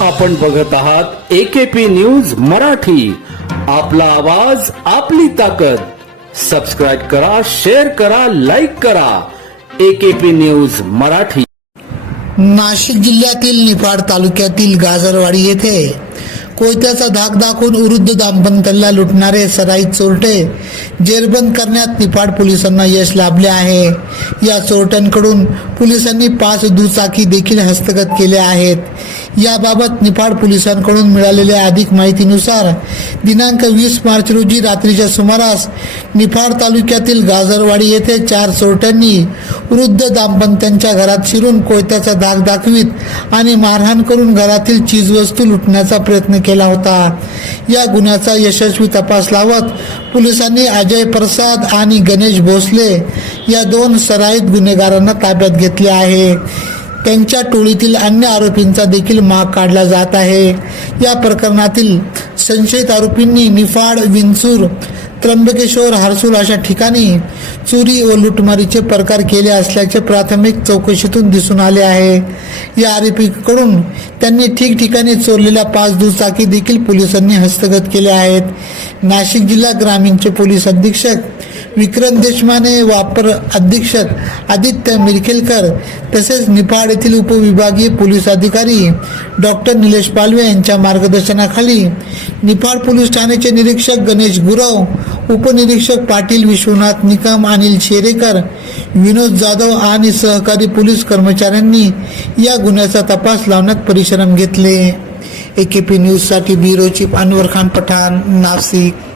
आपण बघत आहात एकेपी न्यूज मराठी. आपला आवाज आपली ताकद. सबस्क्राईब करा शेअर करा लाईक करा. AKP news Marathi. नाशिक जिल्ह्यातील निफाड तालुक्यातील गाजरवाडी येथे कोयत्याचा धाक दाखवून वृद्ध दाम्पत्याला लुटणारे सराईत चोरटे जेरबंद करण्यात निफाड पोलिसांना यश लाभले आहे. या चोरट्यांकडून पोलिसांनी पाच दुचाकी देखील हस्तगत केल्या आहेत. याबाबत निफाड पोलिसांकडून मिळालेल्या अधिक माहितीनुसार दिनांक वीस मार्च रोजी रात्रीच्या सुमारास निफाड तालुक्यातील गाजरवाडी येथे चार चोरट्यांनी वृद्ध दाम्पत्यांच्या घरात शिरून कोयत्याचा धाक दाखवीत आणि मारहाण करून घरातील चीजवस्तू लुटण्याचा प्रयत्न केला. केला होता. या गुन्ह्याचा यशस्वी तपास लावत पोलिसांनी अजय प्रसाद आणि गणेश भोसले या दोन सराईत गुन्हेगारांना ताब्यात घेतले आहे. त्यांच्या टोळीतील अन्य आरोपींचा देखील माग काढला जात आहे. या प्रकरणातील संशयित आरोपींनी निफाड विंचूर त्र्यंबकेश्वर हर्सूल अशा ठिकाणी चोरी व लुटमारीचे प्रकार केले असल्याचे प्राथमिक चौकशीतून दिसून आले आहे. या आरोपीकडून त्यांनी ठिकठिकाणी चोरलेल्या पाच दुचाकी देखील पोलिसांनी हस्तगत केल्या आहेत. नाशिक जिल्हा ग्रामीणचे पोलीस अधीक्षक विक्रम देशमाने वापर अधीक्षक आदित्य मिरखेलकर तसेच निफाड येथील उपविभागीय पोलीस अधिकारी डॉक्टर निलेश पालवे यांच्या मार्गदर्शनाखाली निफाड पोलीस ठाण्याचे निरीक्षक गणेश गुरव उपनिरीक्षक पाटील विश्वनाथ निकम अनिल शेरेकर विनोद जाधव आणि सहकारी पोलीस कर्मचाऱ्यांनी या गुन्ह्याचा तपास लावण्यात परिश्रम घेतले. एकेपी न्यूजसाठी ब्युरो चीफ अनवर खान पठाण नाशिक.